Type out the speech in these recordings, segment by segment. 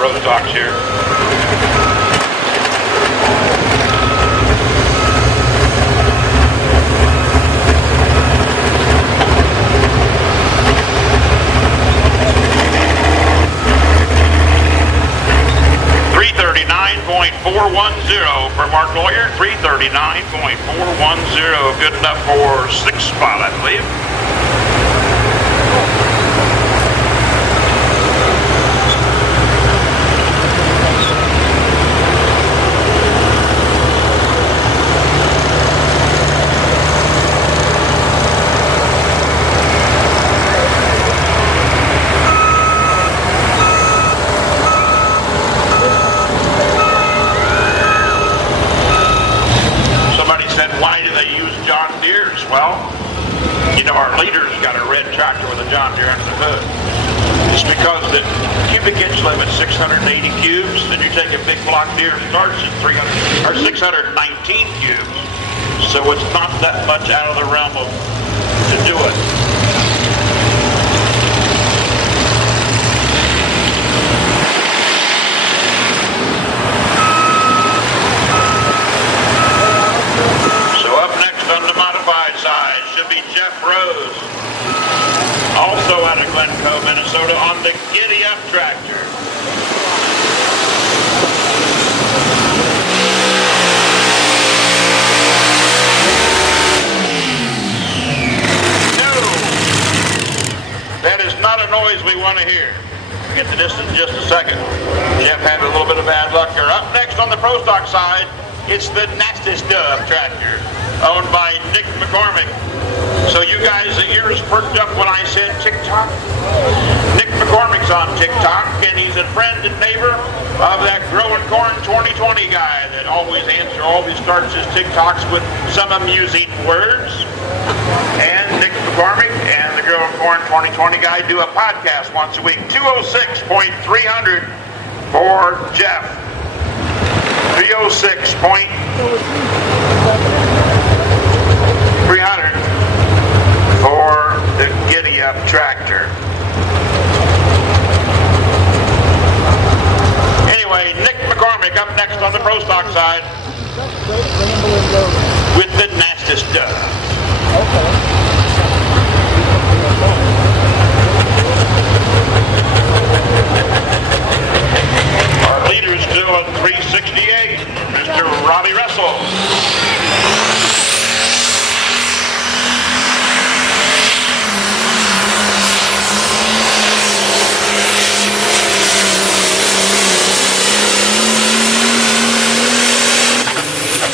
row stocks here. $339.410 for Mark Lawyer. $339.410. Good enough for 6th spot, I believe. Well, you know, our leader's got a red tractor with a John Deere under the hood. It's because the cubic inch limit's 680 cubes, and you take a big block Deere starts at 619 cubes. So it's not that much out of the realm of to do it. Side should be Jeff Rose, also out of Glencoe, Minnesota, on the Giddy Up tractor. No, that is not a noise we want to hear. Get the distance in just a second. Jeff had a little bit of bad luck there. Up next on the Pro Stock side, it's the Nasty Stuff tractor, owned by Nick McCormick. So you guys, the ears perked up when I said TikTok? Nick McCormick's on TikTok, and he's a friend and neighbor of that Growing Corn 2020 guy that always starts his TikToks with some amusing words. And Nick McCormick and the Growing Corn 2020 guy do a podcast once a week. 206.300 for Jeff. 306.300 for the Giddy Up tractor. Anyway, Nick McCormick up next on the Pro Stock side with the Nasty Stuff. Our leader is still at 368, Mr. Robbie Russell.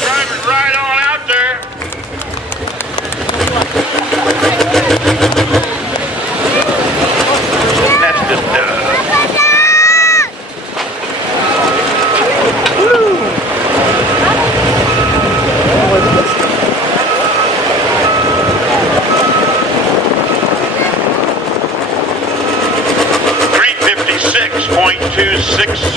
Driving right on out there. That's just 356.260.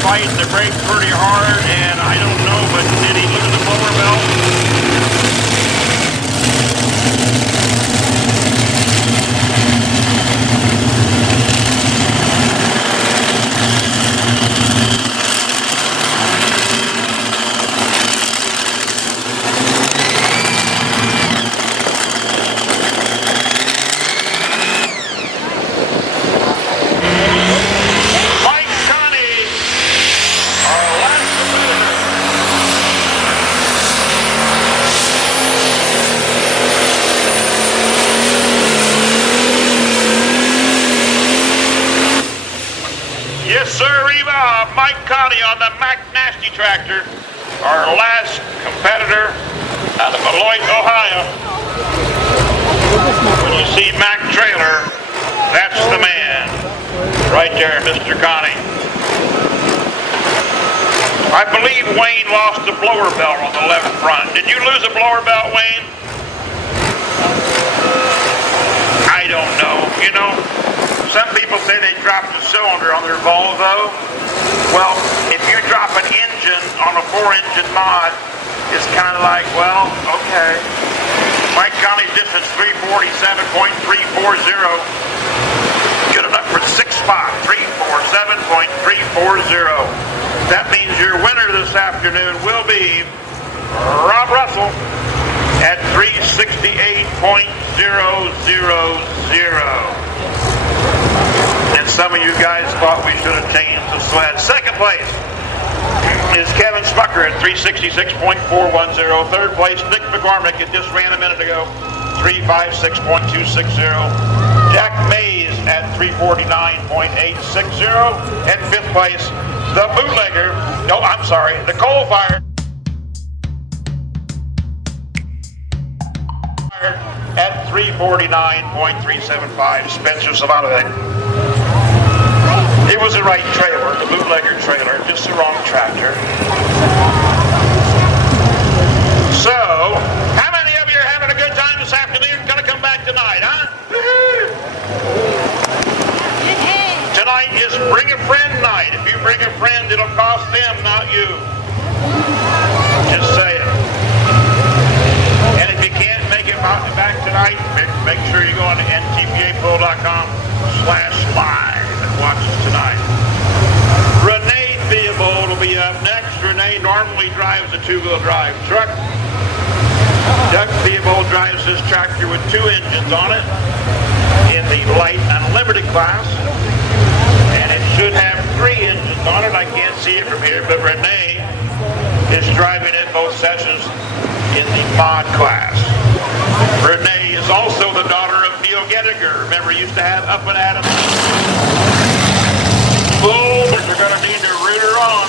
Fighting the brake pretty hard, and I don't know, but did he lose the blower belt? Mike Connie on the Mac Nasty tractor, our last competitor out of Beloit, Ohio. When you see Mac trailer, that's the man. Right there, Mr. Connie. I believe Wayne lost the blower belt on the left front. Did you lose a blower belt, Wayne? I don't know. You know, some people say they dropped a cylinder on their Volvo. Well, if you drop an engine on a 4-engine mod, it's kind of like, well, okay. Mike Conley's distance 347.340. Good enough for 6 spot, 347.340. That means your winner this afternoon will be Rob Russell at 368.000. And some of you guys thought we should have changed the sled. Second place is Kevin Smucker at 366.410. Third place, Nick McCormick, it just ran a minute ago, 356.260. Jack Mays at 349.860. And fifth place, the bootlegger, no, I'm sorry, the coal fire at 349.375. Spencer Savanovic. It was the right trailer, the bootlegger trailer, just the wrong tractor. So, how many of you are having a good time this afternoon? Gonna come back tonight, huh? Tonight is Bring a Friend night. If you bring a friend, it'll cost them, not you. Just saying. And if you can't make it back tonight, make sure you go on to ntpapro.com/live and watch us tonight. Renee Theobald will be up next. Renee normally drives a 2-wheel drive truck. Doug Theobald drives this tractor with 2 engines on it in the light unlimited class. And it should have 3 engines on it. I can't see it from here, but Renee is driving it both sessions in the mod class. Renee is also the daughter of Neil Gettiger. Remember, he used to have Up and Adam. Oh, but you're going to need to root her on.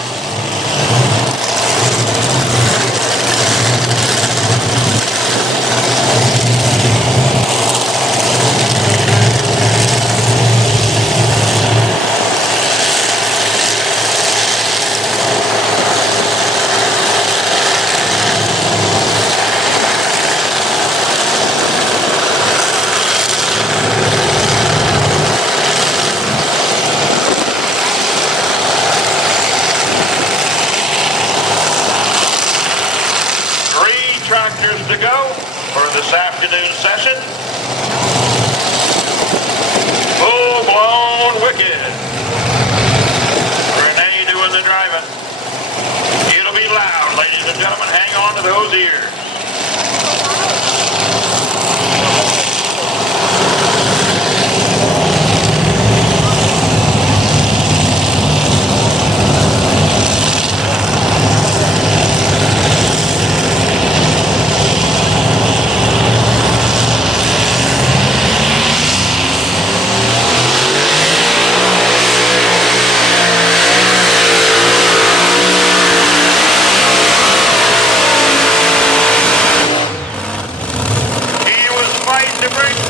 To go for this afternoon session. Full blown wicked. Renee doing the driving. It'll be loud, ladies and gentlemen. Hang on to those ears.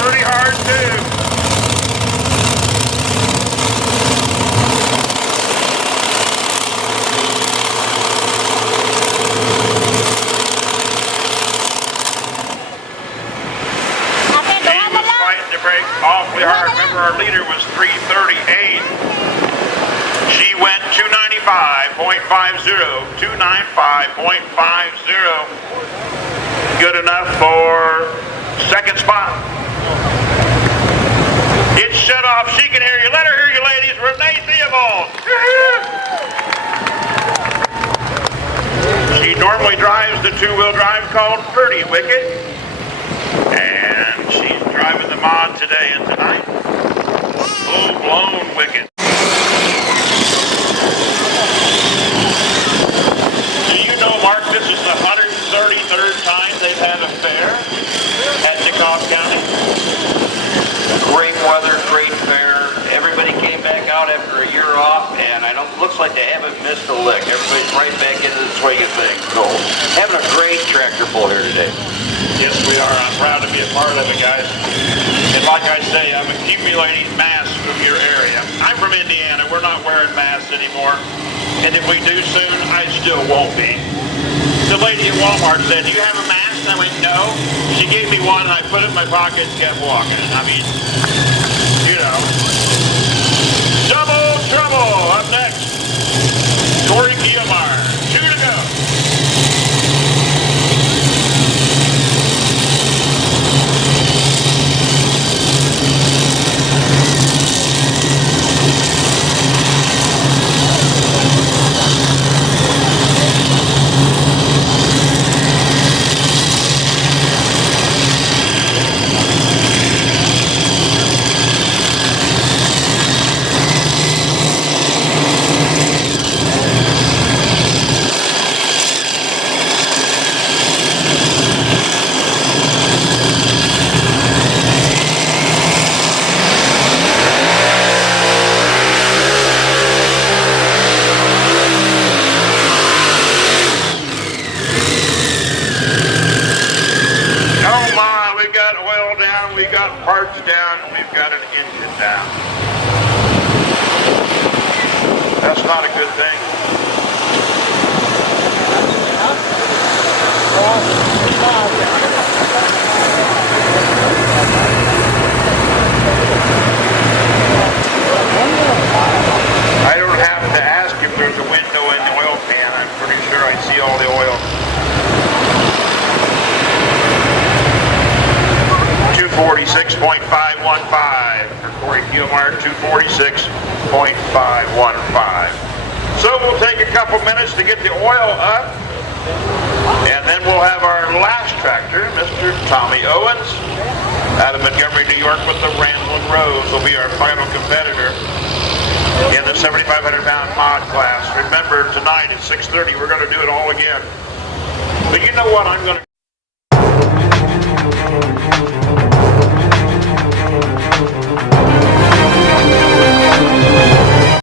Pretty hard too. He was fighting to brake awfully hard. Remember, our leader was 338. She went 295.50. 295.50. Good enough for second spot. It's shut off. She can hear you. Let her hear you, ladies. Renee Theobald. She normally drives the 2-wheel drive called Pretty Wicked. And she's driving the mod today and tonight. Full-blown wicked. Do you know, Mark, this is the 133rd time they've had a fair at DeKalb County? Great weather, great fair. Everybody came back out after a year off, and I know looks like they haven't missed a lick. Everybody's right back into the swing of things. So, having a great tractor pull here today. Yes, we are. I'm proud to be a part of it, guys. And like I say, I'm accumulating mass from your area. I'm from Indiana. We're not wearing masks anymore. And if we do soon, I still won't be. The lady at Walmart said, "Do you have a mask?" I went, "No." She gave me one, and I put it in my pocket and kept walking. I mean, you know. Double trouble up next. Corey Kielmar. 2 to go. We've got parts down, we've got an engine down. That's not a good thing. I don't have to ask if there's a window in the oil pan. I'm pretty sure I see all the oil. 246.515 for Corey Kielmar, 246.515. So we'll take a couple minutes to get the oil up, and then we'll have our last tractor, Mr. Tommy Owens, out of Montgomery, New York, with the Ramblin' Rose will be our final competitor in the 7,500-pound mod class. Remember, tonight at 6:30, we're going to do it all again. But you know what I'm going to